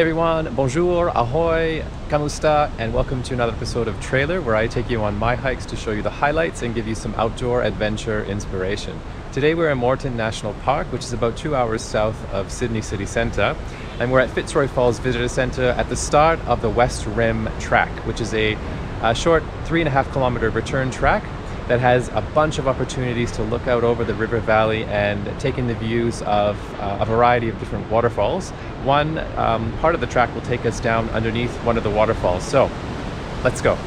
Hey everyone, bonjour, ahoy, kamusta, and welcome to another episode of Trailr, where I take you on my hikes to show you the highlights and give you some outdoor adventure inspiration. Today we're in Morton National Park, which is about 2 hours south of Sydney city centre, and we're at Fitzroy Falls Visitor Centre at the start of the West Rim track, which is a short 3.5 kilometre return track that has a bunch of opportunities to look out over the river valley and take in the views of a variety of different waterfalls. One part of the track will take us down underneath one of the waterfalls. So let's go.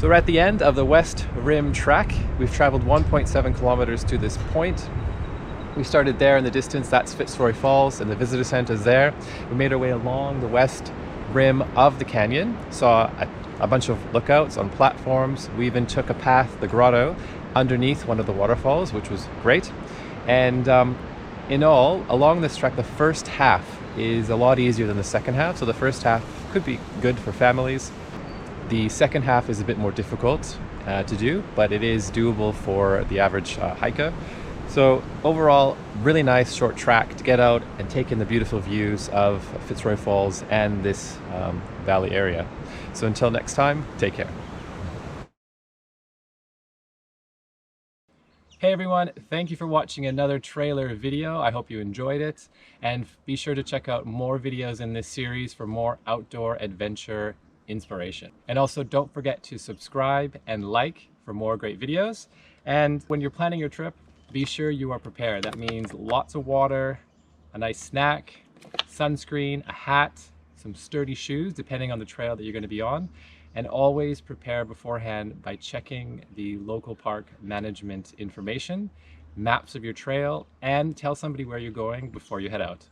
So we're at the end of the West Rim track. We've traveled 1.7 kilometers to this point. We started there in the distance, that's Fitzroy Falls, and the visitor center is there. We made our way along the west rim of the canyon, saw a bunch of lookouts on platforms. We even took a path, the Grotto, underneath one of the waterfalls, which was great. And in all, along this track, the first half is a lot easier than the second half. So the first half could be good for families. The second half is a bit more difficult to do, but it is doable for the average hiker. So overall, really nice short track to get out and take in the beautiful views of Fitzroy Falls and this valley area. So until next time, take care. Hey everyone, thank you for watching another Trailr video. I hope you enjoyed it, and be sure to check out more videos in this series for more outdoor adventure inspiration. And also don't forget to subscribe and like for more great videos. And when you're planning your trip, be sure you are prepared. That means lots of water, a nice snack, sunscreen, a hat, some sturdy shoes depending on the trail that you're going to be on. And always prepare beforehand by checking the local park management information, maps of your trail, and tell somebody where you're going before you head out.